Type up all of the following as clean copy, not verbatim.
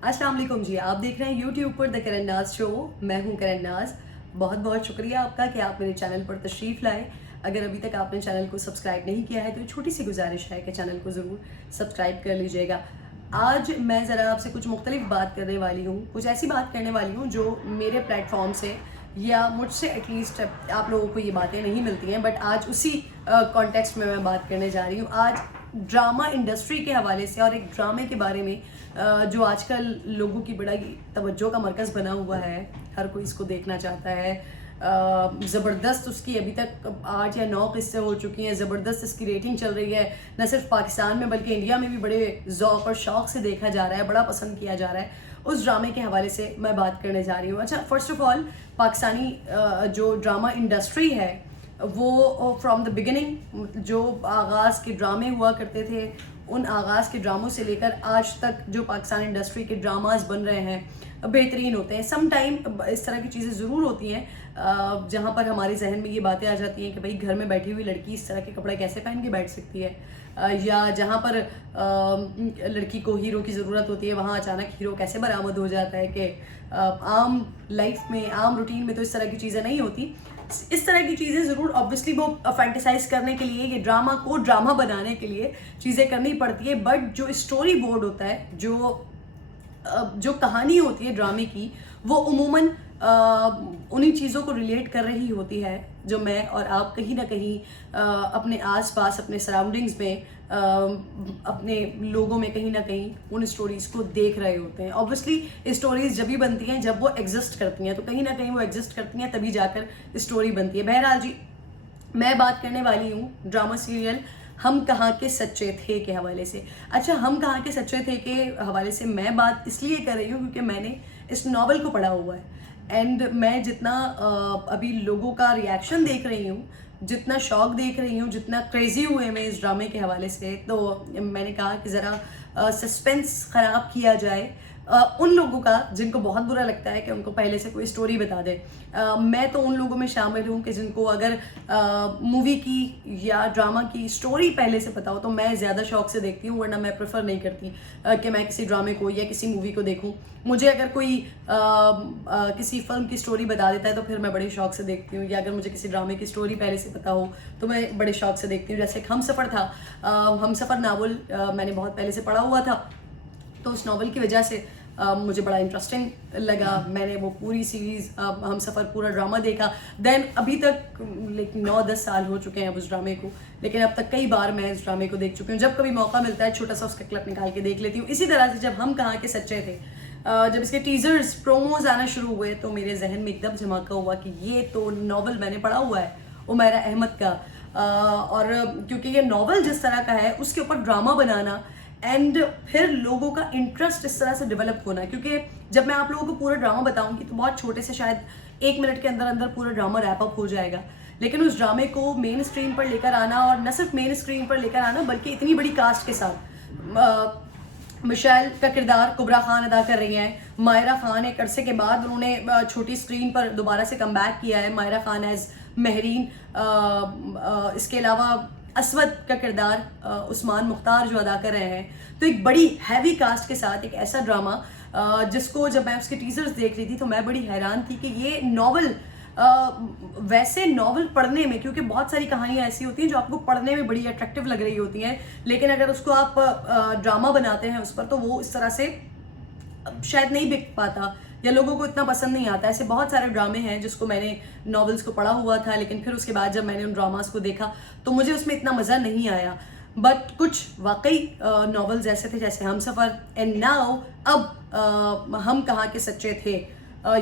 अस्सलाम वालेकुम जी। आप देख रहे हैं यूट्यूब पर द करण नाज शो। मैं हूं करण नाज। बहुत बहुत शुक्रिया आपका कि आप मेरे चैनल पर तशरीफ़ लाए। अगर अभी तक आपने चैनल को सब्सक्राइब नहीं किया है तो छोटी सी गुजारिश है कि चैनल को ज़रूर सब्सक्राइब कर लीजिएगा। आज मैं ज़रा आपसे कुछ मुख्तलिफ बात करने वाली हूँ, कुछ ऐसी बात करने वाली हूँ जो मेरे प्लेटफॉर्म से या मुझसे एटलीस्ट आप लोगों को ये बातें नहीं मिलती हैं, बट आज उसी कॉन्टेक्स्ट में मैं बात करने जा रही हूँ। आज ड्रामा इंडस्ट्री के हवाले से और एक ड्रामे के बारे में जो आजकल लोगों की बड़ा तवज्जो का मरकज़ बना हुआ है। हर कोई इसको देखना चाहता है। ज़बरदस्त उसकी अभी तक 8 या 9 किस्से हो चुकी हैं। ज़बरदस्त इसकी रेटिंग चल रही है, न सिर्फ पाकिस्तान में बल्कि इंडिया में भी बड़े ज़ौक़ और शौक़ से देखा जा रहा है, बड़ा पसंद किया जा रहा है। उस ड्रामे के हवाले से मैं बात करने जा रही हूँ। अच्छा, फ़र्स्ट ऑफ़ ऑल पाकिस्तानी जो ड्रामा इंडस्ट्री है वो फ्रॉम द बिगिनिंग जो आगाज़ के ड्रामे हुआ करते थे, उन आगाज़ के ड्रामों से लेकर आज तक जो पाकिस्तान इंडस्ट्री के ड्रामाज बन रहे हैं बेहतरीन होते हैं। सम टाइम इस तरह की चीज़ें ज़रूर होती हैं जहाँ पर हमारे जहन में ये बातें आ जाती हैं कि भाई घर में बैठी हुई लड़की इस तरह के कपड़े कैसे पहन के बैठ सकती है, या जहाँ पर लड़की को हीरो की ज़रूरत होती है वहाँ अचानक हीरो कैसे बरामद हो जाता है कि आम लाइफ में, आम रूटीन में तो इस तरह की चीज़ें नहीं होती। इस तरह की चीज़ें ज़रूर ऑब्वियसली वो फैंटेसाइज करने के लिए, ये ड्रामा को ड्रामा बनाने के लिए चीज़ें करनी पड़ती है, बट जो स्टोरी बोर्ड होता है, जो कहानी होती है ड्रामे की, वो उमूमन उन्हीं चीज़ों को रिलेट कर रही होती है जो मैं और आप कहीं ना कहीं अपने आसपास, अपने सराउंडिंग्स में, अपने लोगों में कहीं ना कहीं उन स्टोरीज़ को देख रहे होते हैं। ऑब्वियसली स्टोरीज़ जब भी बनती हैं जब वो एग्जिस्ट करती हैं, तो कहीं ना कहीं वो एग्जिस्ट करती हैं तभी जाकर स्टोरी बनती है। बहरहाल जी, मैं बात करने वाली हूँ ड्रामा सीरियल हम कहाँ के सच्चे थे के हवाले से। अच्छा, हम कहाँ के सच्चे थे के हवाले से मैं बात इसलिए कर रही हूँ क्योंकि मैंने इस नावल को पढ़ा हुआ है, एंड मैं जितना अभी लोगों का रिएक्शन देख रही हूँ, जितना शौक देख रही हूँ, जितना क्रेजी हुए मैं इस ड्रामे के हवाले से, तो मैंने कहा कि ज़रा सस्पेंस ख़राब किया जाए उन लोगों का जिनको बहुत बुरा लगता है कि उनको पहले से कोई स्टोरी बता दे। मैं तो उन लोगों में शामिल हूँ कि जिनको अगर मूवी की या ड्रामा की स्टोरी पहले से पता हो तो मैं ज़्यादा शौक से देखती हूँ, वरना मैं प्रेफर नहीं करती कि मैं किसी ड्रामे को या किसी मूवी को देखूँ। मुझे अगर कोई किसी फिल्म की स्टोरी बता देता है तो फिर मैं बड़े शौक से देखती हूँ, या अगर मुझे किसी ड्रामे की स्टोरी पहले से पता हो तो मैं बड़े शौक से देखती हूँ। जैसे हमसफ़र था, हमसफ़र नावल मैंने बहुत पहले से पढ़ा हुआ था, तो उस नावल की वजह से मुझे बड़ा इंटरेस्टिंग लगा। मैंने वो पूरी सीरीज़ हमसफ़र पूरा ड्रामा देखा। देन अभी तक लेकिन 9-10 साल हो चुके हैं अब उस ड्रामे को, लेकिन अब तक कई बार मैं इस ड्रामे को देख चुकी हूँ। जब कभी मौका मिलता है छोटा सा उसका क्लिप निकाल के देख लेती हूँ। इसी तरह से जब हम कहाँ के सच्चे थे, जब इसके टीजर्स प्रोमोज आना शुरू हुए तो मेरे जहन में एकदम धमाका हुआ कि ये तो नावल मैंने पढ़ा हुआ है उमैरा अहमद का, और क्योंकि ये नावल जिस तरह का है उसके ऊपर ड्रामा बनाना एंड फिर लोगों का इंटरेस्ट इस तरह से डेवलप होना, क्योंकि जब मैं आप लोगों को पूरा ड्रामा बताऊंगी तो बहुत छोटे से शायद 1 मिनट के अंदर अंदर पूरा ड्रामा रैप अप हो जाएगा, लेकिन उस ड्रामे को मेन स्क्रीन पर लेकर आना, और न सिर्फ मेन स्क्रीन पर लेकर आना बल्कि इतनी बड़ी कास्ट के साथ। मिशेल का किरदार कुबरा खान अदा कर रही हैं। मायरा खान एक अरसे के बाद उन्होंने छोटी स्क्रीन पर दोबारा से कम बैक किया है, मायरा खान एज महरीन। इसके अलावा असवद का किरदार उस्मान मुख्तार जो अदा कर रहे हैं। तो एक बड़ी हैवी कास्ट के साथ एक ऐसा ड्रामा जिसको जब मैं उसके टीजर्स देख रही थी तो मैं बड़ी हैरान थी कि ये नावल, वैसे नावल पढ़ने में, क्योंकि बहुत सारी कहानियाँ ऐसी होती हैं जो आपको पढ़ने में बड़ी अट्रैक्टिव लग रही होती हैं, लेकिन अगर उसको आप ड्रामा बनाते हैं उस पर तो वो इस तरह से शायद नहीं बिक पाता या लोगों को इतना पसंद नहीं आता। ऐसे बहुत सारे ड्रामे हैं जिसको मैंने नॉवेल्स को पढ़ा हुआ था, लेकिन फिर उसके बाद जब मैंने उन ड्रामास को देखा तो मुझे उसमें इतना मज़ा नहीं आया। बट कुछ वाकई नॉवेल्स ऐसे थे जैसे हमसफ़र एंड नाउ अब हम कहाँ के सच्चे थे,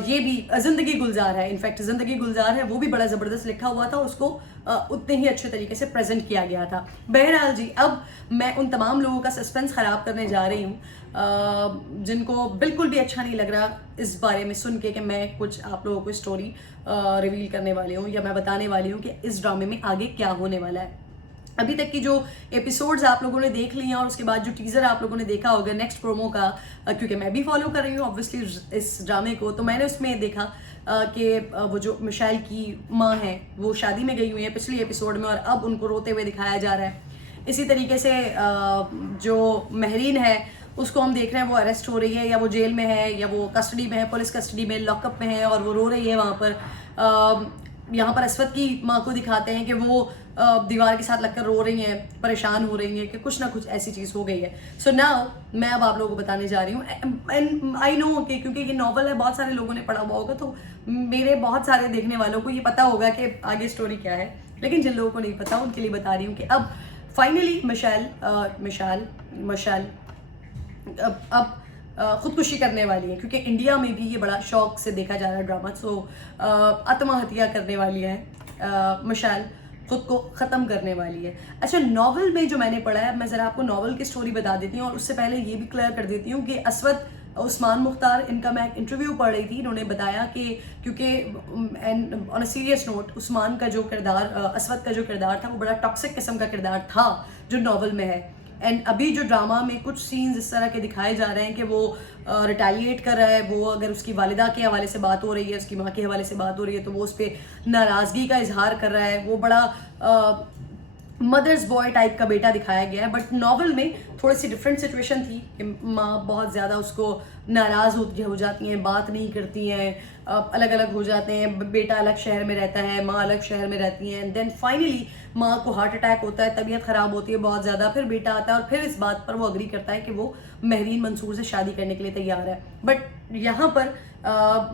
ये भी ज़िंदगी गुलजार है। इनफैक्ट ज़िंदगी गुलजार है वो भी बड़ा ज़बरदस्त लिखा हुआ था, उसको उतने ही अच्छे तरीके से प्रेजेंट किया गया था। बहरहाल जी, अब मैं उन तमाम लोगों का सस्पेंस ख़राब करने जा रही हूँ जिनको बिल्कुल भी अच्छा नहीं लग रहा इस बारे में सुन के कि मैं कुछ आप लोगों को स्टोरी रिवील करने वाली हूँ या मैं बताने वाली हूँ कि इस ड्रामे में आगे क्या होने वाला है। अभी तक की जो एपिसोड्स आप लोगों ने देख लिए हैं और उसके बाद जो टीज़र आप लोगों ने देखा होगा नेक्स्ट प्रोमो का, क्योंकि मैं भी फॉलो कर रही हूँ ऑब्वियसली इस ड्रामे को, तो मैंने उसमें देखा कि वो जो मिशेल की माँ है वो शादी में गई हुई है पिछले एपिसोड में, और अब उनको रोते हुए दिखाया जा रहा है। इसी तरीके से जो महरीन है उसको हम देख रहे हैं वो अरेस्ट हो रही है, या वो जेल में है, या वो कस्टडी में है, पुलिस कस्टडी में, लॉकअप में है और वो रो रही है वहाँ पर। यहाँ पर अस्वद की माँ को दिखाते हैं कि वो दीवार के साथ लगकर रो रही हैं, परेशान हो रही हैं कि कुछ ना कुछ ऐसी चीज़ हो गई है। सो नाउ मैं अब आप लोगों को बताने जा रही हूँ, एंड आई नो कि क्योंकि ये नॉवल है, बहुत सारे लोगों ने पढ़ा हुआ होगा, तो मेरे बहुत सारे देखने वालों को ये पता होगा कि आगे स्टोरी क्या है। लेकिन जिन लोगों को नहीं पता उनके लिए बता रही हूँ कि अब फाइनली मशाल अब खुदकुशी करने वाली है, क्योंकि इंडिया में भी ये बड़ा शौक से देखा जा रहा है ड्रामा। सो आत्महत्या करने वाली है मशाल, खुद को ख़त्म करने वाली है। अच्छा, नॉवल में जो मैंने पढ़ा है, मैं ज़रा आपको नॉवल की स्टोरी बता देती हूँ, और उससे पहले ये भी क्लियर कर देती हूँ कि अस्वद उस्मान मुख्तार, इनका मैं एक इंटरव्यू पढ़ रही थी, इन्होंने बताया कि क्योंकि on a serious note Usman का जो किरदार, अस्वद का जो किरदार था वो बड़ा टॉक्सिक किस्म का किरदार था जो नॉवल में है। एंड अभी जो ड्रामा में कुछ सीन्स इस तरह के दिखाए जा रहे हैं कि वो रिटेलिएट कर रहा है, वो अगर उसकी वालिदा के हवाले से बात हो रही है, उसकी माँ के हवाले से बात हो रही है, तो वो उस पर नाराज़गी का इजहार कर रहा है। वो बड़ा मदर्स बॉय टाइप का बेटा दिखाया गया है। बट नॉवल में थोड़ी सी डिफरेंट सिचुएशन थी कि माँ बहुत ज़्यादा उसको नाराज़ हो जाती हैं, बात नहीं करती हैं, अलग अलग हो जाते हैं, बेटा अलग शहर में रहता है, माँ अलग शहर में रहती हैं। एंड देन फाइनली माँ को हार्ट अटैक होता है, तबीयत ख़राब होती है बहुत ज़्यादा, फिर बेटा आता है और फिर इस बात पर वो अग्री करता है कि वो महरीन मंसूर से शादी करने के लिए तैयार है। बट यहाँ पर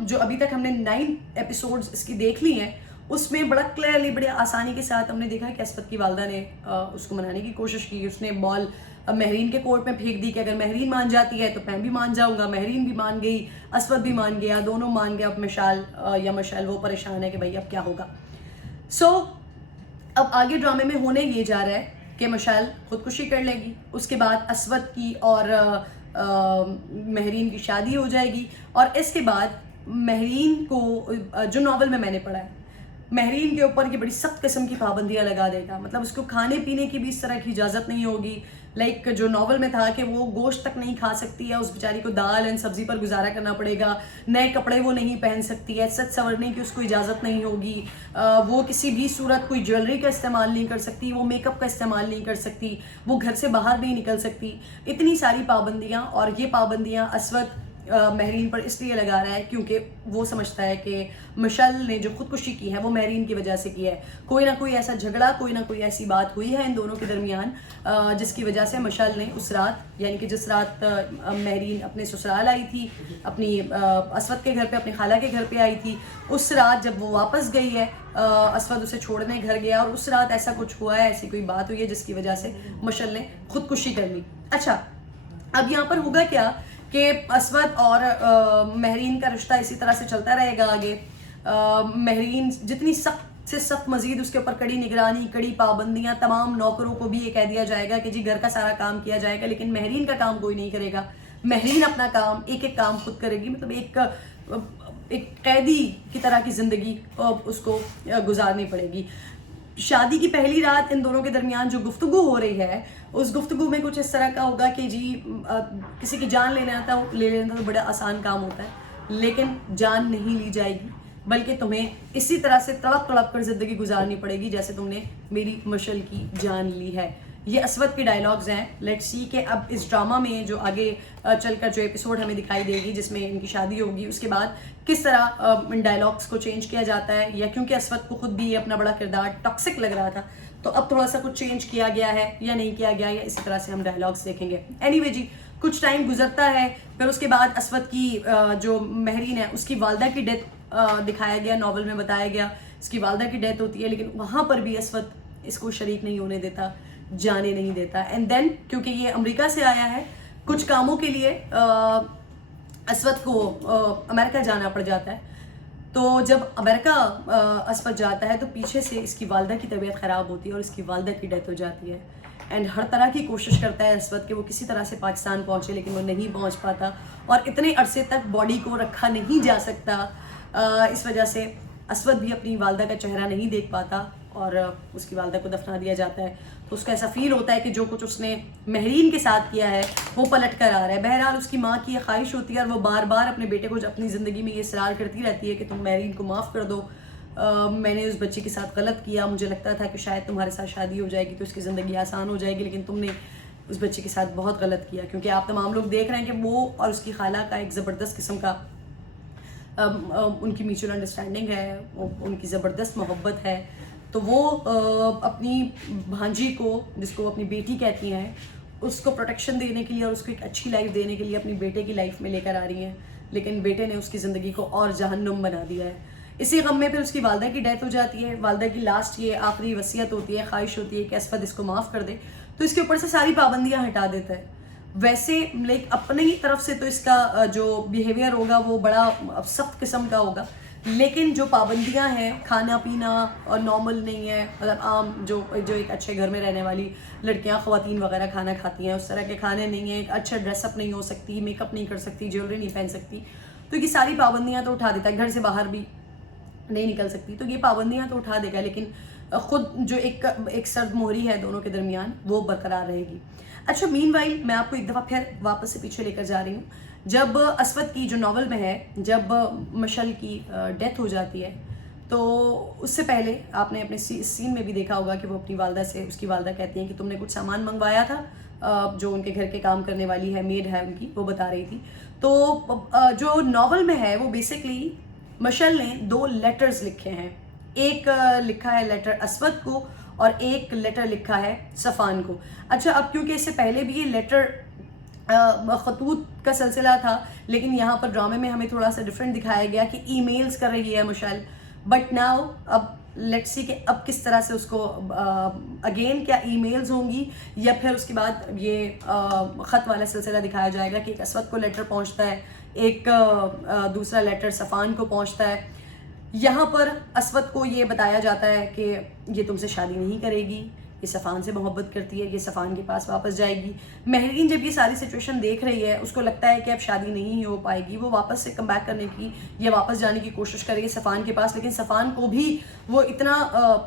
जो अभी तक हमने 9 एपिसोड्स इसकी देख ली हैं, उसमें बड़ा क्लियरली, बड़े आसानी के साथ हमने देखा कि अस्वद की वालदा ने उसको मनाने की कोशिश की। उसने बॉल महरीन के कोर्ट में फेंक दी कि अगर महरीन मान जाती है तो मैं भी मान जाऊंगा। महरीन भी मान गई, अस्वद भी मान गया, दोनों मान गए। अब मशाल वो परेशान है कि भाई अब क्या होगा। सो अब आगे ड्रामे में होने ये जा रहा है कि मशाल खुदकुशी कर लेगी, उसके बाद अस्वद की और महरीन की शादी हो जाएगी, और इसके बाद महरीन को, जो नॉवल में मैंने पढ़ा है, महरीन के ऊपर ये बड़ी सख्त किस्म की पाबंदियां लगा देगा। मतलब उसको खाने पीने की भी इस तरह की इजाज़त नहीं होगी। लाइक जो नॉवल में था कि वो गोश्त तक नहीं खा सकती है, उस बेचारी को दाल एंड सब्जी पर गुजारा करना पड़ेगा। नए कपड़े वो नहीं पहन सकती है, सच संवरने की उसको इजाज़त नहीं होगी। वो किसी भी सूरत कोई ज्वेलरी का इस्तेमाल नहीं कर सकती, वो मेकअप का इस्तेमाल नहीं कर सकती, वो घर से बाहर नहीं निकल सकती। इतनी सारी पाबंदियाँ, और ये पाबंदियाँ अस्वद महरीन पर इसलिए लगा रहा है क्योंकि वो समझता है कि मशाल ने जो खुदकुशी की है वो महरीन की वजह से की है। कोई ना कोई ऐसा झगड़ा, कोई ना कोई ऐसी बात हुई है इन दोनों के दरमियान जिसकी वजह से मशाल ने उस रात, यानी कि जिस रात महरीन अपने ससुराल आई थी, अपनी अस्वद के घर पे, अपनी खाला के घर पे आई थी, उस रात जब वो वापस गई है, अस्वद उसे छोड़ने घर गया, और उस रात ऐसा कुछ हुआ है, ऐसी कोई बात हुई है जिसकी वजह से मशाल ने खुदकुशी कर ली। अच्छा, अब यहाँ पर होगा क्या कि अस्वद और महरीन का रिश्ता इसी तरह से चलता रहेगा आगे। महरीन जितनी सख्त से सख्त, मजीद उसके ऊपर कड़ी निगरानी, कड़ी पाबंदियां, तमाम नौकरों को भी ये कह दिया जाएगा कि जी घर का सारा काम किया जाएगा, लेकिन महरीन का काम कोई नहीं करेगा। महरीन अपना काम, एक एक काम खुद करेगी। मतलब एक कैदी की तरह की ज़िंदगी उसको गुजारनी पड़ेगी। शादी की पहली रात इन दोनों के दरमियान जो गुफ्तगू हो रही है, उस गुफ्तगू में कुछ इस तरह का होगा कि जी किसी की जान ले लेना तो बड़ा आसान काम होता है, लेकिन जान नहीं ली जाएगी, बल्कि तुम्हें इसी तरह से तड़प तड़प कर ज़िंदगी गुजारनी पड़ेगी जैसे तुमने मेरी मशाल की जान ली है। ये अस्वद के डायलॉग्स हैं। लेट्स सी कि अब इस ड्रामा में जो आगे चलकर जो एपिसोड हमें दिखाई देगी जिसमें इनकी शादी होगी, उसके बाद किस तरह इन डायलॉग्स को चेंज किया जाता है, या क्योंकि अस्वद को खुद भी ये अपना बड़ा किरदार टॉक्सिक लग रहा था तो अब थोड़ा सा कुछ चेंज किया गया है या नहीं किया गया, या इसी तरह से हम डायलॉग्स देखेंगे। एनीवे जी, कुछ टाइम गुजरता है, फिर उसके बाद अस्वद की जो महरीन है उसकी वालदा की डेथ दिखाया गया, नॉवल में बताया गया इसकी वालदा की डेथ होती है, लेकिन वहाँ पर भी अस्वद इसको शरीक नहीं होने देता, जाने नहीं देता। एंड देन क्योंकि ये अमेरिका से आया है, कुछ कामों के लिए अस्वद को अमेरिका जाना पड़ जाता है। तो जब अमेरिका अस्वद जाता है तो पीछे से इसकी वालदा की तबीयत ख़राब होती है और इसकी वालदा की डेथ हो जाती है। एंड हर तरह की कोशिश करता है अस्वद कि वो किसी तरह से पाकिस्तान पहुँचे, लेकिन वो नहीं पहुँच पाता और इतने अरसे तक बॉडी को रखा नहीं जा सकता। इस वजह से अस्वद भी अपनी वालदा का चेहरा नहीं देख पाता और उसकी वालदा को दफना दिया जाता है। तो उसको ऐसा फील होता है कि जो कुछ उसने महरीन के साथ किया है वो पलट कर आ रहा है। बहरहाल उसकी माँ की ख्वाहिश होती है और वो बार बार अपने बेटे को अपनी ज़िंदगी में ये इसरार करती रहती है कि तुम महरीन को माफ़ कर दो, मैंने उस बच्ची के साथ गलत किया, मुझे लगता था कि शायद तुम्हारे साथ शादी हो जाएगी तो उसकी ज़िंदगी आसान हो जाएगी, लेकिन तुमने उस बच्चे के साथ बहुत गलत किया, क्योंकि आप तमाम लोग देख रहे हैं कि वो और उसकी खाला का एक ज़बरदस्त किस्म का उनकी म्यूचुअल अंडरस्टैंडिंग है, उनकी ज़बरदस्त मोहब्बत है। तो वो अपनी भांजी को, जिसको अपनी बेटी कहती हैं, उसको प्रोटेक्शन देने के लिए और उसको एक अच्छी लाइफ देने के लिए अपनी बेटे की लाइफ में लेकर आ रही हैं, लेकिन बेटे ने उसकी ज़िंदगी को और जहन्नुम बना दिया है। इसी गम में फिर उसकी वालदा की डेथ हो जाती है। वालदा की लास्ट ये आखिरी वसीयत होती है, ख्वाहिश होती है कि असफद इसको माफ़ कर दे, तो इसके ऊपर से सारी पाबंदियाँ हटा देता है। वैसे लाइक अपने ही तरफ से तो इसका जो बिहेवियर होगा वो बड़ा सख्त किस्म का होगा, लेकिन जो पाबंदियां हैं, खाना पीना और नॉर्मल नहीं है, मतलब आम जो एक अच्छे घर में रहने वाली लड़कियां ख़वातीन वगैरह खाना खाती हैं, उस तरह के खाने नहीं हैं। एक अच्छा ड्रेसअप नहीं हो सकती, मेकअप नहीं कर सकती, ज्वेलरी नहीं पहन सकती, तो ये सारी पाबंदियां तो उठा देता है। घर से बाहर भी नहीं निकल सकती, तो ये पाबंदियां तो उठा देगा, लेकिन खुद जो एक सर्द मोहरी है दोनों के दरमियान वो बरकरार रहेगी। अच्छा, मीनवाइल मैं आपको एक दफ़ा फिर वापस से पीछे लेकर जा रही हूँ। जब असवद की जो नावल में है, जब मशल की डेथ हो जाती है, तो उससे पहले आपने अपने सीन में भी देखा होगा कि वो अपनी वालदा से, उसकी वालदा कहती हैं कि तुमने कुछ सामान मंगवाया था, जो उनके घर के काम करने वाली है, मेड है उनकी, वो बता रही थी। तो जो नावल में है वो बेसिकली मशल ने 2 लेटर्स लिखे हैं। एक लिखा है लेटर असवद को और एक लेटर लिखा है सफ़ान को। अच्छा, अब क्योंकि इससे पहले भी ये लेटर खतूत का सिलसिला था, लेकिन यहाँ पर ड्रामे में हमें थोड़ा सा डिफरेंट दिखाया गया कि ईमेल्स कर रही है मशल, बट नाउ अब लेट्स सी कि अब किस तरह से उसको अगेन क्या ईमेल्स होंगी, या फिर उसके बाद ये ख़त वाला सिलसिला दिखाया जाएगा कि एक असवद को लेटर पहुँचता है, एक दूसरा लेटर सफ़ान को पहुँचता है। यहाँ पर असवद को ये बताया जाता है कि ये तुमसे शादी नहीं करेगी, ये सफ़ान से मोहब्बत करती है, ये सफ़ान के पास वापस जाएगी। महरीन जब ये सारी सिचुएशन देख रही है, उसको लगता है कि अब शादी नहीं हो पाएगी, वो वापस से कम बैक करने की या वापस जाने की कोशिश करेगी सफ़ान के पास, लेकिन सफ़ान को भी वो इतना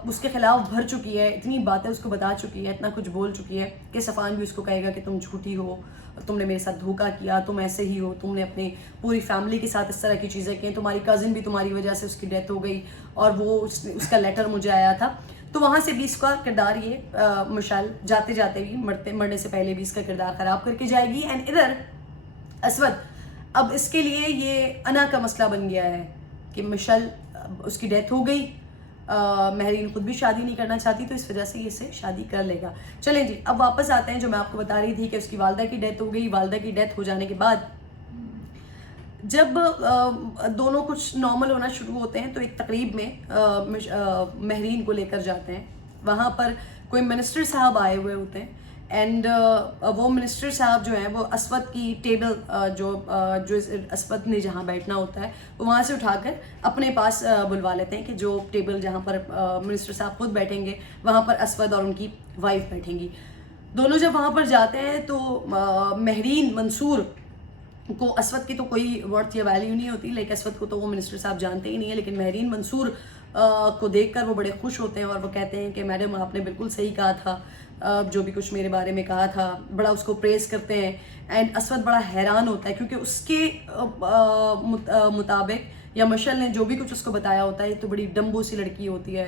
उसके खिलाफ भर चुकी है, इतनी बातें उसको बता चुकी है, इतना कुछ बोल चुकी है कि सफ़ान भी उसको कहेगा कि तुम झूठी हो, तुमने मेरे साथ धोखा किया, तुम ऐसे ही हो, तुमने अपनी पूरी फैमिली के साथ इस तरह की चीज़ें की, तुम्हारी कज़िन भी तुम्हारी वजह से उसकी डेथ हो गई और वो उसका लेटर मुझे आया था। तो वहाँ से भी इसका किरदार ये मशाल जाते जाते भी मरने से पहले भी इसका किरदार ख़राब करके जाएगी। एंड इधर असवद, अब इसके लिए ये अना का मसला बन गया है कि मशाल उसकी डेथ हो गई, महरीन खुद भी शादी नहीं करना चाहती, तो इस वजह से ये इससे शादी कर लेगा। चलें जी, अब वापस आते हैं जो मैं आपको बता रही थी कि उसकी वालदा की डेथ हो गई। वालदा की डेथ हो जाने के बाद जब दोनों कुछ नॉर्मल होना शुरू होते हैं, तो एक तकरीब में महरीन को लेकर जाते हैं। वहाँ पर कोई मिनिस्टर साहब आए हुए होते हैं, एंड वो मिनिस्टर साहब जो हैं वो असवद की टेबल जो असवद ने जहाँ बैठना होता है वो वहाँ से उठाकर अपने पास बुलवा लेते हैं कि जो टेबल जहाँ पर मिनिस्टर साहब खुद बैठेंगे वहाँ पर असवद और उनकी वाइफ बैठेंगी। दोनों जब वहाँ पर जाते हैं तो महरीन मंसूर को, असवद की तो कोई वर्थ या वैल्यू नहीं होती, लेकिन असवद को तो वो मिनिस्टर साहब जानते ही नहीं है, लेकिन महरीन मंसूर को देखकर वो बड़े खुश होते हैं और वो कहते हैं कि मैडम आपने बिल्कुल सही कहा था, जो भी कुछ मेरे बारे में कहा था, बड़ा उसको प्रेस करते हैं। एंड असवद बड़ा हैरान होता है क्योंकि उसके मुताबिक या मशल ने जो भी कुछ उसको बताया होता है, ये तो बड़ी डम्बो सी लड़की होती है,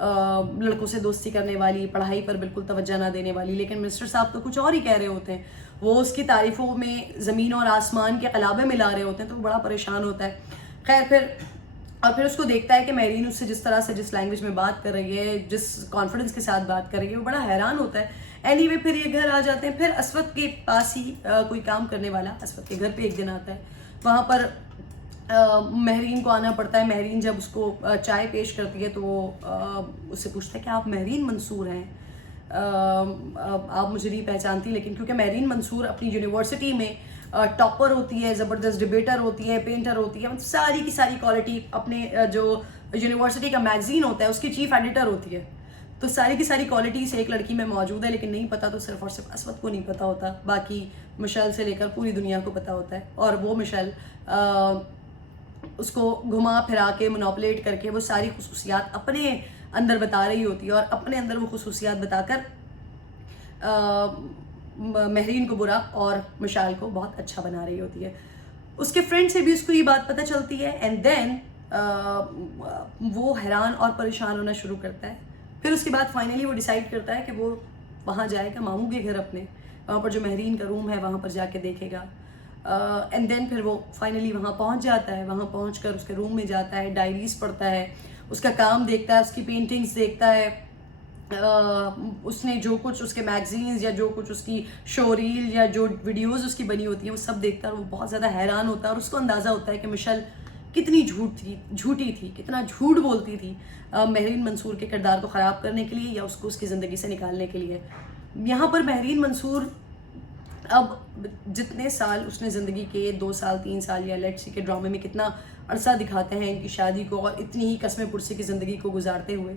लड़कों से दोस्ती करने वाली, पढ़ाई पर बिल्कुल तवज्जो ना देने वाली, लेकिन मिनिस्टर साहब तो कुछ और ही कह रहे होते हैं, वो उसकी तारीफ़ों में ज़मीन और आसमान के कलाबे मिला रहे होते हैं, तो वो बड़ा परेशान होता है। खैर फिर उसको देखता है कि महरीन उससे जिस तरह से, जिस लैंग्वेज में बात कर रही है, जिस कॉन्फिडेंस के साथ बात कर रही है, वो बड़ा हैरान होता है। एनीवे फिर ये घर आ जाते हैं। फिर असवद के पास ही कोई काम करने वाला असवद के घर पे एक दिन आता है, वहाँ पर महरीन को आना पड़ता है। महरीन जब उसको चाय पेश करती है तो वो उससे पूछता है कि आप महरीन मंसूर हैं, आप मुझे नहीं पहचानती, लेकिन क्योंकि महरीन मंसूर अपनी यूनिवर्सिटी में टॉपर होती है, ज़बरदस्त डिबेटर होती है, पेंटर होती है, मतलब सारी की सारी क्वालिटी, अपने जो यूनिवर्सिटी का मैगजीन होता है उसकी चीफ एडिटर होती है, तो सारी की सारी क्वालिटीज़ एक लड़की में मौजूद है, लेकिन नहीं पता तो सिर्फ और सिर्फ असवद को नहीं पता होता, बाकी मिशेल से लेकर पूरी दुनिया को पता होता है। और वो मिशेल उसको घुमा फिरा के मोनोपुलेट करके वो सारी खुसूसियात अपने अंदर बता रही होती है और अपने अंदर वो खुसूसियात बताकर महरीन को बुरा और मिशाल को बहुत अच्छा बना रही होती है। उसके फ्रेंड से भी उसको ये बात पता चलती है, एंड देन वो हैरान और परेशान होना शुरू करता है। फिर उसके बाद फाइनली वो डिसाइड करता है कि वो वहाँ जाएगा मामू के घर अपने, वहाँ पर जो महरीन का रूम है वहाँ पर जाके देखेगा। एंड देन फिर वो फाइनली वहाँ पहुँच जाता है। वहाँ पहुँच कर उसके रूम में जाता है, डायरीज पढ़ता है, उसका काम देखता है, उसकी पेंटिंग्स देखता है, उसने जो कुछ उसके मैगजीन्स या जो कुछ उसकी शो रील या जो वीडियोस उसकी बनी होती हैं वो सब देखता है और वो बहुत ज़्यादा हैरान होता है और उसको अंदाज़ा होता है कि मिशेल कितनी झूठी थी, कितना झूठ बोलती थी महरीन मंसूर के किरदार को ख़राब करने के लिए या उसको उसकी ज़िंदगी से निकालने के लिए। यहाँ पर महरीन मंसूर अब जितने साल उसने ज़िंदगी के 2 साल 3 साल या लेट्स सी के ड्रामे में कितना अरसा दिखाते हैं इनकी शादी को और इतनी ही कसमें पुरसी की ज़िंदगी को गुजारते हुए,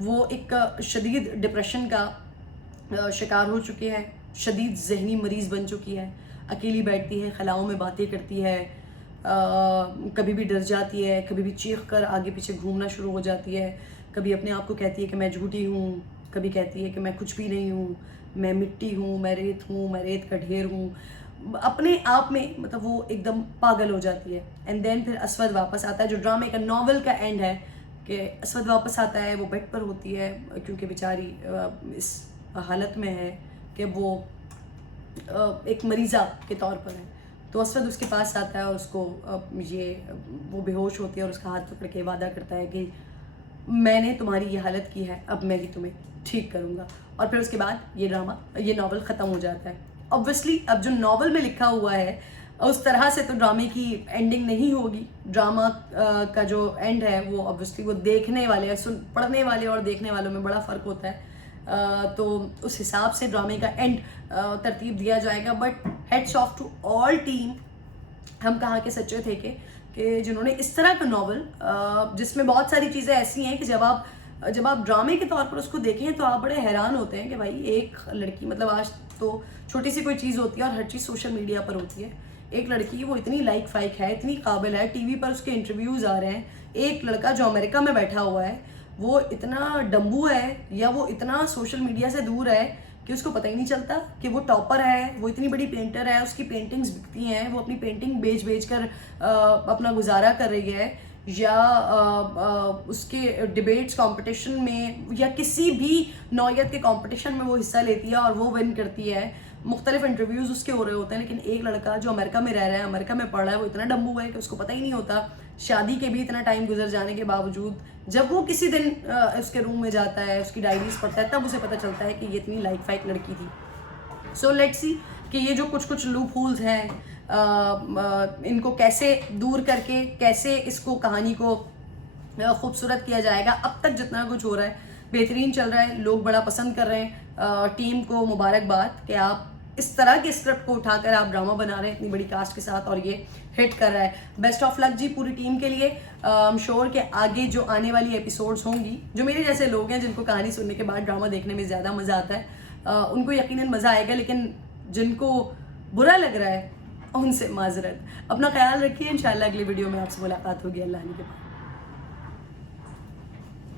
वो एक शदीद डिप्रेशन का शिकार हो चुके हैं, शदीद जहनी मरीज़ बन चुकी है, अकेली बैठती है, खलाओं में बातें करती है, कभी भी डर जाती है, कभी भी चीख कर आगे पीछे घूमना शुरू हो जाती है, कभी अपने आप को कहती है कि मैं झूठी हूँ, कभी कहती है कि मैं कुछ भी नहीं हूँ, मैं मिट्टी हूँ, मैं रेत का ढेर हूँ। अपने आप में मतलब वो एकदम पागल हो जाती है। एंड देन फिर अस्वद वापस आता है, जो ड्रामे का नॉवल का एंड है कि अस्वद वापस आता है, वो बेड पर होती है क्योंकि बेचारी इस हालत में है कि वो एक मरीज़ा के तौर पर है। तो अस्वद उसके पास आता है और उसको वो बेहोश होती है और उसका हाथ पकड़ के वादा करता है कि मैंने तुम्हारी ये हालत की है, अब मैं ही तुम्हें ठीक करूँगा। और फिर उसके बाद ये नॉवल ख़त्म हो जाता है। ऑब्वियसली अब जो नॉवल में लिखा हुआ है उस तरह से तो ड्रामे की एंडिंग नहीं होगी। ड्रामा का जो एंड है वो ऑब्वियसली वो देखने वाले, पढ़ने वाले और देखने वालों में बड़ा फ़र्क होता है। तो उस हिसाब से ड्रामे का एंड तरतीब दिया जाएगा। But hats off to all team, हम कहाँ के सच्चे थे कि जिन्होंने इस तरह का नॉवल जिसमें बहुत सारी चीज़ें ऐसी हैं कि जब आप ड्रामे के तौर पर उसको देखें तो आप बड़े हैरान होते हैं कि भाई एक लड़की, मतलब आज तो छोटी सी कोई चीज़ होती है और हर चीज़ सोशल मीडिया पर होती है। एक लड़की वो इतनी लाइक फाइक है, इतनी काबिल है, टीवी पर उसके इंटरव्यूज़ आ रहे हैं। एक लड़का जो अमेरिका में बैठा हुआ है वो इतना डम्बू है या वो इतना सोशल मीडिया से दूर है कि उसको पता ही नहीं चलता कि वो टॉपर है, वो इतनी बड़ी पेंटर है, उसकी पेंटिंग्स बिकती हैं, वो अपनी पेंटिंग बेच कर अपना गुजारा कर रही है, या उसके डिबेट्स कंपटीशन में या किसी भी नौयत के कंपटीशन में वो हिस्सा लेती है और वो विन करती है। मुख्तलिफ इंटरव्यूज़ उसके हो रहे होते हैं। लेकिन एक लड़का जो अमेरिका में रह रहा है, अमेरिका में पढ़ रहा है, वो इतना डम्बू है कि उसको पता ही नहीं होता, शादी के भी इतना टाइम गुजर जाने के बावजूद, जब वो किसी दिन उसके रूम में जाता है, उसकी डायरीज पढ़ता है, तब उसे पता चलता है कि ये इतनी लाइक फाइक लड़की थी। सो लेट्स सी कि ये जो कुछ लूप होल्स हैं इनको कैसे दूर करके कैसे इसको कहानी को खूबसूरत किया जाएगा। अब तक जितना कुछ हो रहा है बेहतरीन चल रहा है, लोग बड़ा पसंद कर रहे हैं। टीम को मुबारकबाद कि आप इस तरह के स्क्रिप्ट को उठाकर आप ड्रामा बना रहे हैं इतनी बड़ी कास्ट के साथ और ये हिट कर रहा है। बेस्ट ऑफ लक जी पूरी टीम के लिए। आई एम श्योर कि आगे जो आने वाली एपिसोड्स होंगी, जो मेरे जैसे लोग हैं जिनको कहानी सुनने के बाद ड्रामा देखने में ज़्यादा मज़ा आता है, उनको यकीनन मज़ा आएगा। लेकिन जिनको बुरा लग रहा है उनसे माजरत। अपना ख्याल रखिए। इंशाल्लाह अगली वीडियो में आपसे मुलाकात होगी। अल्लाह ने के बाद।